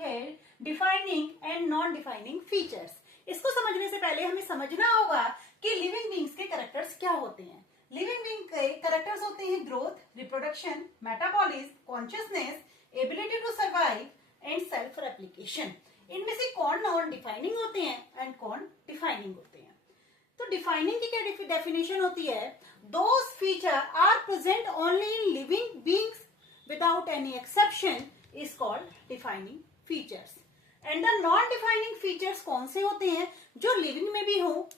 है defining and non defining features. इसको समझने से पहले हमें समझना होगा कि लिविंग बींग्स के कैरेक्टर्स क्या होते हैं। लिविंग बींग के कैरेक्टर्स होते हैं growth, reproduction, metabolism, consciousness, ability to survive and self replication. इनमें से कौन नॉन डिफाइनिंग होते हैं एंड कौन डिफाइनिंग होते हैं। तो डिफाइनिंग की क्या डेफिनेशन होती है? Those feature are present only in living beings without any exception is called defining features. And the non defining features कौन से होते हैं? जो लिविंग में भी हो,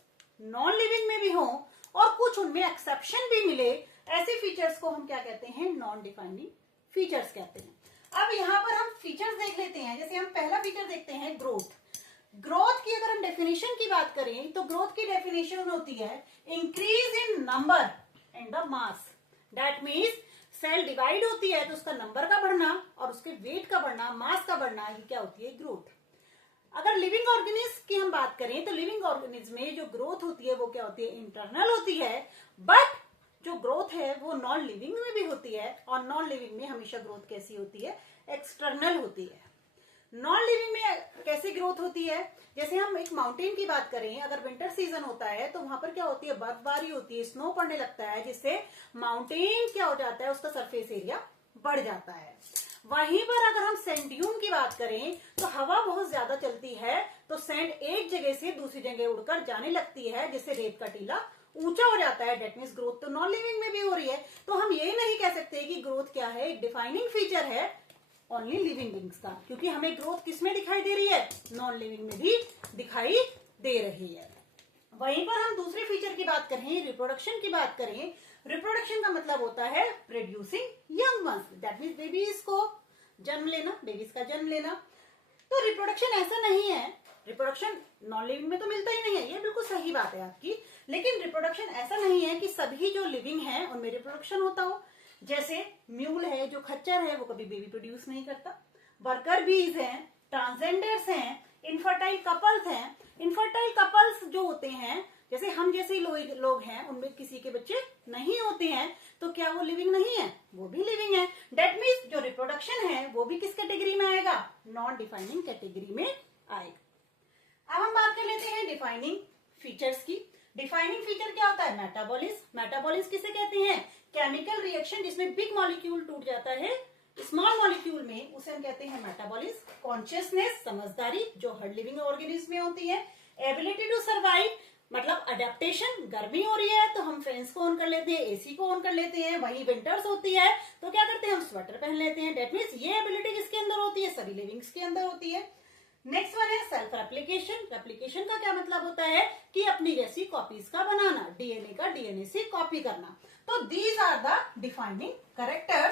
नॉन लिविंग में भी हो और कुछ उनमें एक्सेप्शन भी मिले, ऐसे फीचर्स को हम क्या कहते हैं? नॉन डिफाइनिंग फीचर्स कहते हैं। अब यहाँ पर हम फीचर्स देख लेते हैं। जैसे हम पहला फीचर देखते हैं ग्रोथ। ग्रोथ की अगर हम डेफिनेशन की बात करें तो ग्रोथ की डेफिनेशन होती है increase in number and the mass. That means cell divide होती है तो उसका नंबर का बढ़ना और उसके वेट का बढ़ना, मास का बढ़ना, ये क्या होती है? ग्रोथ। अगर लिविंग ऑर्गेनिज्म की हम बात करें तो लिविंग ऑर्गेनिज्म में जो ग्रोथ होती है वो क्या होती है? इंटरनल होती है। बट जो ग्रोथ है वो नॉन लिविंग में भी होती है और नॉन लिविंग में हमेशा ग्रोथ कैसी होती है? एक्सटर्नल होती है। नॉन लिविंग में कैसी ग्रोथ होती है? जैसे हम एक माउंटेन की बात करें, अगर विंटर सीजन होता है तो वहां पर क्या होती है? बर्फबारी होती है, स्नो पड़ने लगता है, जिससे माउंटेन क्या हो जाता है? उसका सरफेस एरिया बढ़ जाता है। वहीं पर अगर हम सैंड ड्यून की बात करें तो हवा बहुत ज्यादा चलती है तो सैंड एक जगह से दूसरी जगह उड़कर जाने लगती है, जिससे रेत का टीला ऊंचा हो जाता है। डेट मीन्स ग्रोथ तो नॉन लिविंग में भी हो रही है। तो हम ये नहीं कह सकते कि ग्रोथ क्या है? डिफाइनिंग फीचर है ओनली लिविंग बींग्स का, क्योंकि हमें ग्रोथ किसमें दिखाई दे रही है? नॉन लिविंग में भी दिखाई दे रही है। वहीं पर हम दूसरे फीचर की बात करें, रिप्रोडक्शन की बात करें, रिप्रोडक्शन का मतलब होता है producing young ones. That means babies को जन्म लेना, बेबीज का जन्म लेना। तो रिप्रोडक्शन ऐसा नहीं है, रिप्रोडक्शन नॉन लिविंग में तो मिलता ही नहीं है, ये बिल्कुल सही बात है आपकी। लेकिन रिप्रोडक्शन ऐसा नहीं है कि सभी जो लिविंग है उनमें रिप्रोडक्शन होता हो। जैसे म्यूल है, जो खच्चर है, वो कभी बेबी प्रोड्यूस नहीं करता। वर्कर बीज हैं, ट्रांसजेंडर्स हैं, इनफर्टाइल कपल्स हैं। इनफर्टाइल कपल्स जो होते हैं, जैसे हम जैसे लोग हैं, उनमें किसी के बच्चे नहीं होते हैं, तो क्या वो लिविंग नहीं है? वो भी लिविंग है। डेट मीन्स जो रिप्रोडक्शन है वो भी किस कैटेगरी में आएगा? नॉन डिफाइनिंग कैटेगरी में आएगा। अब हम बात कर लेते हैं डिफाइनिंग फीचर्स की। डिफाइनिंग फीचर क्या होता है? मेटाबॉलिज्म। मेटाबॉलिज्म किसे कहते हैं? केमिकल रिएक्शन जिसमें बिग मॉलिक्यूल टूट जाता है स्मॉल मॉलिक्यूल में, उसे हम कहते हैं मेटाबॉलिज्म। कॉन्शियसनेस, समझदारी, जो हर लिविंग ऑर्गेनिज्म में होती है। एबिलिटी टू सर्वाइव, मतलब अडेप्टेशन। गर्मी हो रही है तो हम फैंस को ऑन कर लेते हैं, एसी को ऑन कर लेते हैं। वही विंटर्स होती है तो क्या करते हैं? हम स्वेटर पहन लेते हैं। डेट मीन्स ये एबिलिटी किसके अंदर होती है? सभी लिविंग्स के अंदर होती है। नेक्स्ट वन है सेल्फ रेप्लिकेशन। रेप्लिकेशन का क्या मतलब होता है? कि अपनी जैसी कॉपीज का बनाना, डीएनए का डीएनए से कॉपी करना। तो these are the defining characters